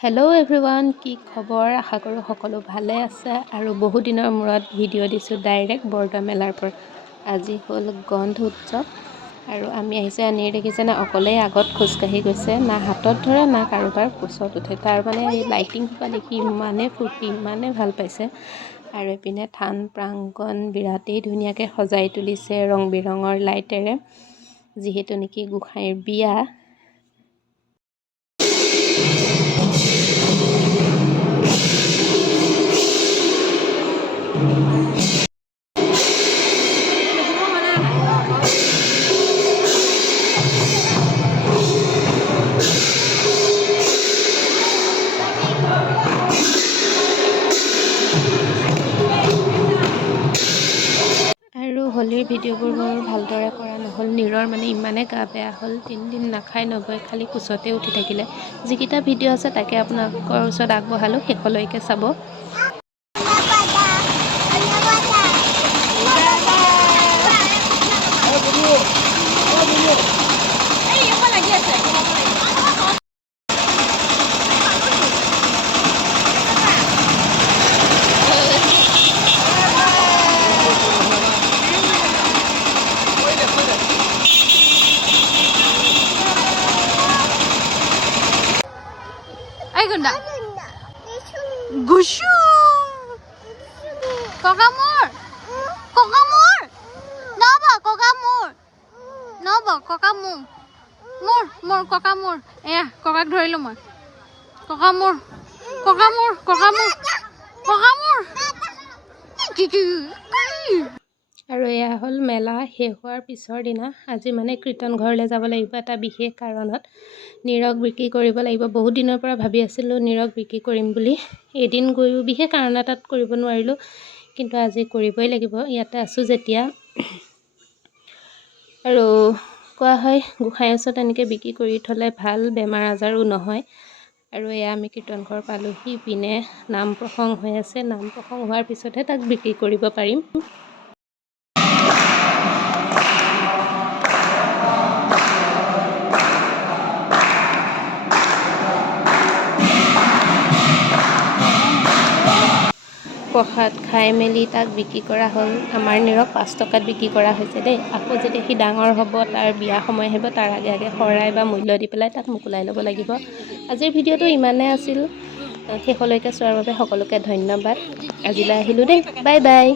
Hello' everyone, কি খবৰ? আশা কৰোঁ সকলো ভালে আছে আৰু বহু দিনৰ মূৰত ভিডিঅ' দিছোঁ ডাইৰেক্ট বৰদোৱা মেলাৰ পৰা। আজি হ'ল গন্ধ উৎসৱ আৰু আমি আহিছোঁ। আনিয়ে দেখিছেনে অকলেই আগত খোজকাঢ়ি গৈছে, না হাতত ধৰে না কাৰোবাৰ কোচত উঠে। তাৰ মানে এই লাইটিং সোপা দেখি ইমানেই ফূৰ্তি, ইমানেই ভাল পাইছে। আৰু এইপিনে থান প্ৰাংগণ বিৰাটেই ধুনীয়াকৈ সজাই তুলিছে ৰং বিৰঙৰ লাইটেৰে, যিহেতু নেকি গোসাঁইৰ বিয়া। আৰু হোলীৰ ভিডিঅ'বোৰ মোৰ ভালদৰে কৰা নহ'ল। নীৰৰ মানে ইমানেই গা বেয়া হ'ল, 3 দিন নাখাই নবৈ খালি কোচতে উঠি থাকিলে। যিকেইটা ভিডিঅ' আছে তাকে আপোনালোকৰ ওচৰত আগবঢ়ালোঁ, শেষলৈকে চাব। Gushu Kokamur Kokamur Nova Kokamur Nova Kokamur Mur Kokamur Eya kokak dhorilu moi Kokamur Kokamur Kokamur Kokamur আৰু এয়া হ'ল মেলা শেষ হোৱাৰ পিছৰ দিনা। আজি মানে কীৰ্তন ঘৰলৈ যাব লাগিব এটা বিশেষ কাৰণত। নীৰক বিক্ৰী কৰিব লাগিব। বহুত দিনৰ পৰা ভাবি আছিলোঁ নীৰক বিক্ৰী কৰিম বুলি। এদিন গৈও বিশেষ কাৰণ এটাত কৰিব নোৱাৰিলোঁ, কিন্তু আজি কৰিবই লাগিব, ইয়াতে আছোঁ যেতিয়া। আৰু কোৱা হয় গোসাঁইৰ ওচৰত এনেকৈ বিক্ৰী কৰি থ'লে ভাল, বেমাৰ আজাৰো নহয়। আৰু এয়া আমি কীৰ্তন ঘৰ পালোহি। পিনে নাম প্ৰসংগ হৈ আছে, নাম প্ৰসংগ হোৱাৰ পিছতহে তাক বিক্ৰী কৰিব পাৰিম। প্ৰসাদ খাই মেলি তাক বিক্ৰী কৰা হ'ল। আমাৰ নীৰক 5 টকাত বিক্ৰী কৰা হৈছে দেই। আকৌ যেতিয়া সি ডাঙৰ হ'ব, তাৰ বিয়া সময় আহিব, তাৰ আগে আগে শৰাই বা মূল্য দি পেলাই তাক মোকলাই ল'ব লাগিব। আজিৰ ভিডিঅ'টো ইমানেই আছিল। শেষলৈকে চোৱাৰ বাবে সকলোকে ধন্যবাদ। আজিলৈ আহিলোঁ দেই, বাই বাই।